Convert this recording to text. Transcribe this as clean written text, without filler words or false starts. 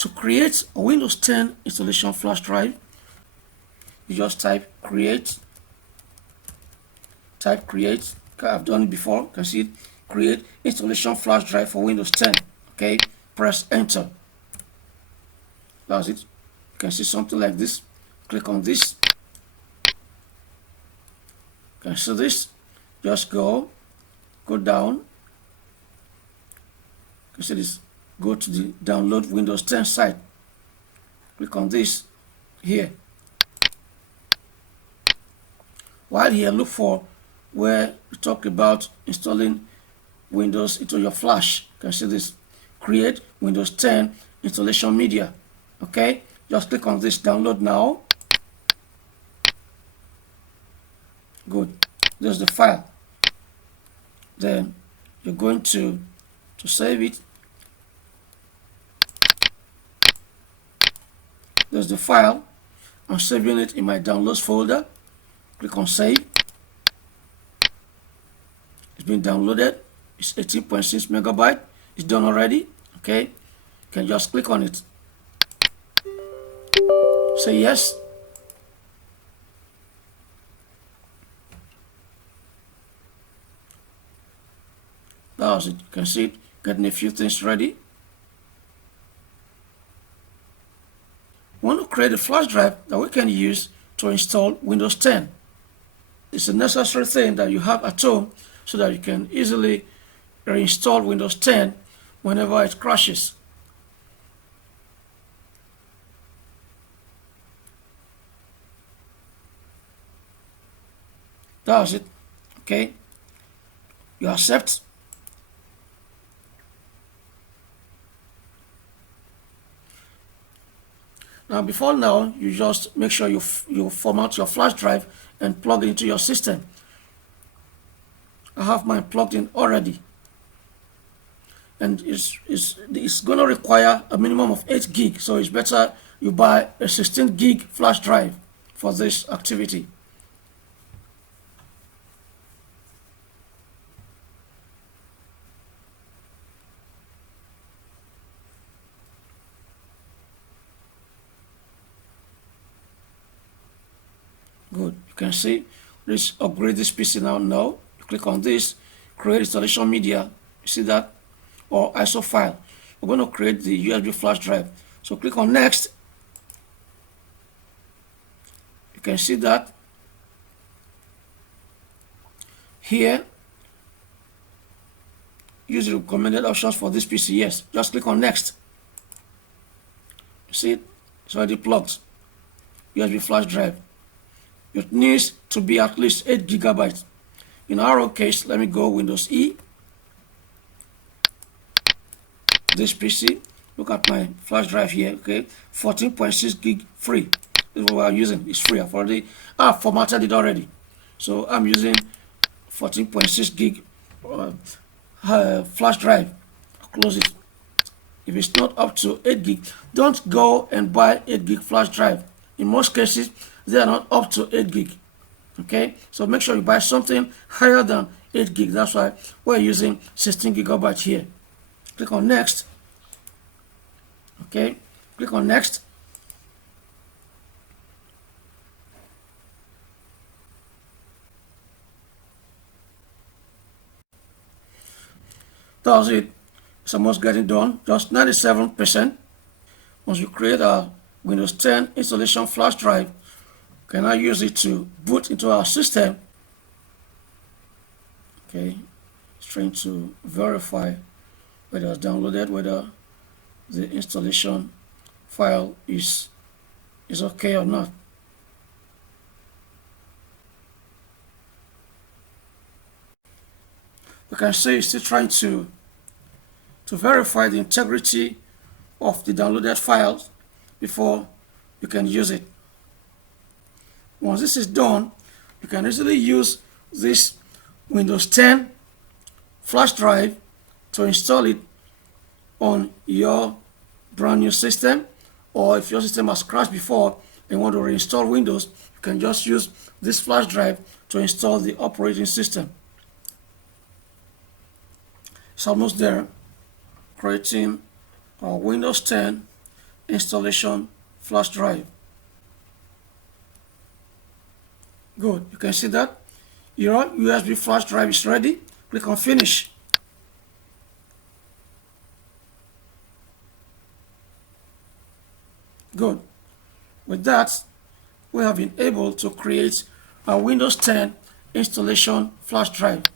To create a Windows 10 installation flash drive, you just type create. Okay, I've done it before. You can see it. Create installation flash drive for Windows 10. Okay, press enter. That's it. You can see something like this. Click on this. You can see this. Just go down. You can see this. Go to the download Windows 10 site. Click on this here. While here, look for where we talk about installing Windows into your flash. You can see this. Create Windows 10 installation media. Okay, just click on this, download now. Good. There's the file. Then you're going to save it. There's the file. I'm saving it in my downloads folder. Click on save. It's been downloaded. It's 18.6 megabyte. It's done already. Okay, you can just click on it. Say yes. That's it. You can see it getting a few things ready. We want to create a flash drive that we can use to install Windows 10. It's a necessary thing that you have at home so that you can easily reinstall Windows 10 whenever it crashes. That's it. Okay, you accept. Now, before now, you just make sure you format your flash drive and plug it into your system. I have mine plugged in already, and it's going to require a minimum of 8 gig, so it's better you buy a 16 gig flash drive for this activity. Good. You can see let's upgrade this PC now. You click on this, create installation media. You see that? Or ISO file. We're going to create the USB flash drive. So click on next. You can see that here. Use the recommended options for this PC. Yes. Just click on next. You see it? It's already plugged. USB flash drive. It needs to be at least 8 gigabytes. In our case, let me go Windows E. This PC, look at my flash drive here, okay, 14.6 gig free. This is what we're using. It's free. I've formatted it already. So I'm using 14.6 gig flash drive. Close it. If it's not up to 8 gig, don't go and buy 8 gig flash drive. In most cases, they are not up to 8 gig. Okay, so make sure you buy something higher than 8 gig. That's why we're using 16 gigabytes here. Click on next. Okay, click on next. That's it. It's almost getting done. Just 97%. Once you create a Windows 10 installation flash drive, can I use it to boot into our system? Okay, it's trying to verify whether it's downloaded, whether the installation file is okay or not. You can see it's still trying to verify the integrity of the downloaded files before you can use it. Once this is done, you can easily use this Windows 10 flash drive to install it on your brand new system, or if your system has crashed before and want to reinstall Windows, you can just use this flash drive to install the operating system. It's almost there. Creating our Windows 10 installation flash drive. Good. You can see that your USB flash drive is ready. Click on finish. Good. With that, we have been able to create a Windows 10 installation flash drive.